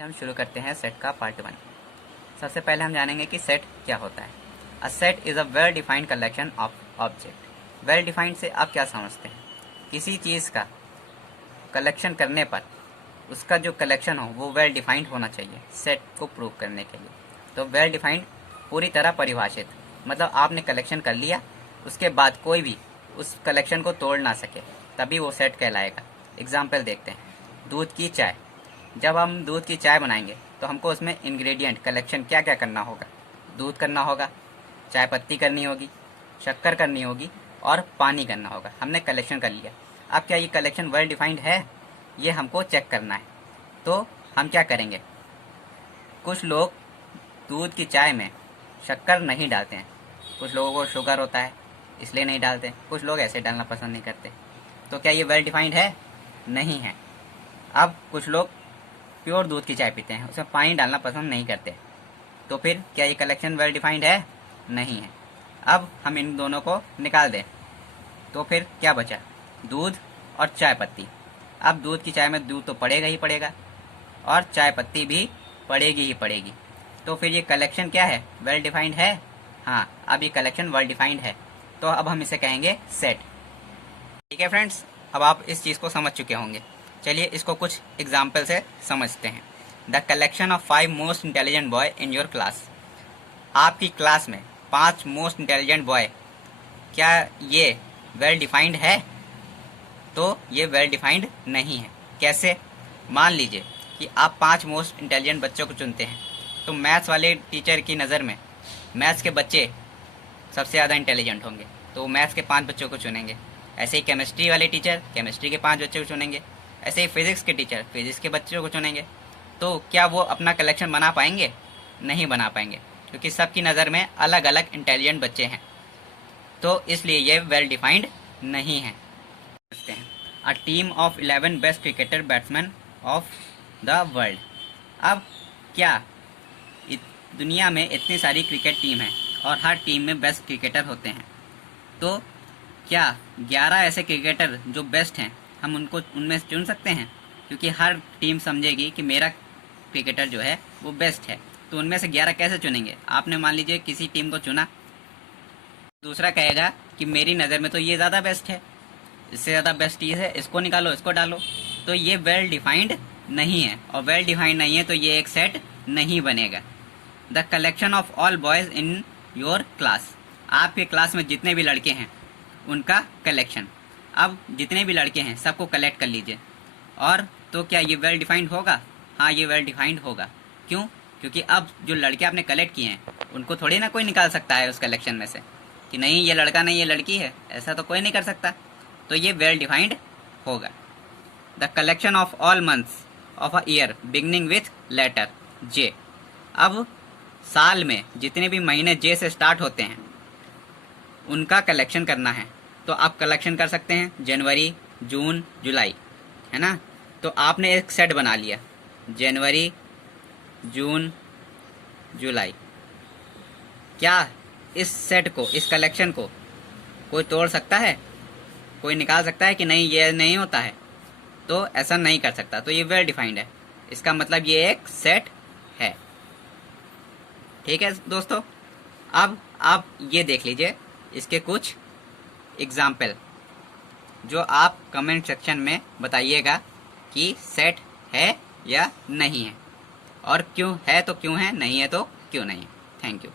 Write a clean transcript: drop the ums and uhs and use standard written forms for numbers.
हम शुरू करते हैं सेट का पार्ट 1। सबसे पहले हम जानेंगे कि सेट क्या होता है। A set is a well defined collection of object. Well defined से आप क्या समझते हैं? किसी चीज़ का कलेक्शन करने पर उसका जो कलेक्शन हो वो वेल डिफाइंड होना चाहिए सेट को प्रूव करने के लिए। तो वेल डिफाइंड पूरी तरह परिभाषित, मतलब आपने कलेक्शन कर लिया, उसके बाद कोई भी उस कलेक्शन को तोड़ ना सके, तभी वो सेट कहलाएगा। एग्जाम्पल देखते हैं। दूध की चाय। जब हम दूध की चाय बनाएंगे तो हमको उसमें इंग्रेडिएंट कलेक्शन क्या क्या करना होगा? दूध करना होगा, चाय पत्ती करनी होगी, शक्कर करनी होगी और पानी करना होगा। हमने कलेक्शन कर लिया। अब क्या ये कलेक्शन वेल डिफाइंड है? ये हमको चेक करना है। तो हम क्या करेंगे? कुछ लोग दूध की चाय में शक्कर नहीं डालते हैं, कुछ लोगों को शुगर होता है इसलिए नहीं डालते, कुछ लोग ऐसे डालना पसंद नहीं करते। तो क्या ये वेल डिफाइंड है? नहीं है। अब कुछ लोग प्योर दूध की चाय पीते हैं, उसमें पानी डालना पसंद नहीं करते। तो फिर क्या ये कलेक्शन वेल डिफाइंड है? नहीं है। अब हम इन दोनों को निकाल दें तो फिर क्या बचा? दूध और चाय पत्ती। अब दूध की चाय में दूध तो पड़ेगा ही पड़ेगा और चाय पत्ती भी पड़ेगी ही पड़ेगी। तो फिर ये कलेक्शन क्या है? वेल डिफाइंड है? हाँ, अब ये कलेक्शन वेल डिफाइंड है। तो अब हम इसे कहेंगे सेट। ठीक है फ्रेंड्स, अब आप इस चीज़ को समझ चुके होंगे। चलिए इसको कुछ एग्जाम्पल से समझते हैं। The collection of 5 most intelligent boy in your class. आपकी क्लास में 5 मोस्ट इंटेलिजेंट बॉय, क्या ये वेल डिफाइंड है? तो ये वेल डिफाइंड नहीं है। कैसे? मान लीजिए कि आप 5 मोस्ट इंटेलिजेंट बच्चों को चुनते हैं, तो मैथ्स वाले टीचर की नज़र में मैथ्स के बच्चे सबसे ज़्यादा इंटेलिजेंट होंगे, तो मैथ्स के 5 बच्चों को चुनेंगे। ऐसे ही केमिस्ट्री वाले टीचर केमिस्ट्री के 5 बच्चों को चुनेंगे। ऐसे ही फिजिक्स के टीचर फिजिक्स के बच्चों को चुनेंगे। तो क्या वो अपना कलेक्शन बना पाएंगे? नहीं बना पाएंगे, क्योंकि सबकी नज़र में अलग अलग इंटेलिजेंट बच्चे हैं। तो इसलिए ये वेल डिफाइंड नहीं है। A team of 11 best cricketer batsman of the world. अब क्या दुनिया में इतनी सारी क्रिकेट टीम है और हर टीम में बेस्ट क्रिकेटर होते हैं, तो क्या 11 ऐसे क्रिकेटर जो बेस्ट हैं हम उनको उनमें से चुन सकते हैं? क्योंकि हर टीम समझेगी कि मेरा क्रिकेटर जो है वो बेस्ट है, तो उनमें से 11 कैसे चुनेंगे? आपने मान लीजिए किसी टीम को चुना, दूसरा कहेगा कि मेरी नज़र में तो ये ज़्यादा बेस्ट है, इससे ज़्यादा बेस्ट ये है, इसको निकालो, इसको डालो। तो ये वेल डिफाइंड नहीं है, और वेल डिफाइंड नहीं है तो ये एक सेट नहीं बनेगा। The collection of all boys in your class. आपके क्लास में जितने भी लड़के हैं उनका कलेक्शन। अब जितने भी लड़के हैं सबको कलेक्ट कर लीजिए, और तो क्या ये वेल डिफाइंड होगा? हाँ, ये वेल डिफाइंड होगा। क्यों? क्योंकि अब जो लड़के आपने कलेक्ट किए हैं उनको थोड़ी ना कोई निकाल सकता है उस कलेक्शन में से कि नहीं ये लड़का नहीं ये लड़की है, ऐसा तो कोई नहीं कर सकता। तो ये वेल डिफाइंड होगा। The collection of all months of a year beginning with letter J. अब साल में जितने भी महीने जे से स्टार्ट होते हैं उनका कलेक्शन करना है, तो आप कलेक्शन कर सकते हैं जनवरी, जून, जुलाई, है ना? तो आपने एक सेट बना लिया, जनवरी, जून, जुलाई। क्या इस सेट को, इस कलेक्शन को कोई तोड़ सकता है? कोई निकाल सकता है कि नहीं ये नहीं होता है? तो ऐसा नहीं कर सकता। तो ये वेल डिफाइंड है, इसका मतलब ये एक सेट है। ठीक है दोस्तों, अब आप ये देख लीजिए इसके कुछ एग्जाम्पल, जो आप कमेंट सेक्शन में बताइएगा कि सेट है या नहीं है, और क्यों है तो क्यों है, नहीं है तो क्यों नहीं है। Thank you.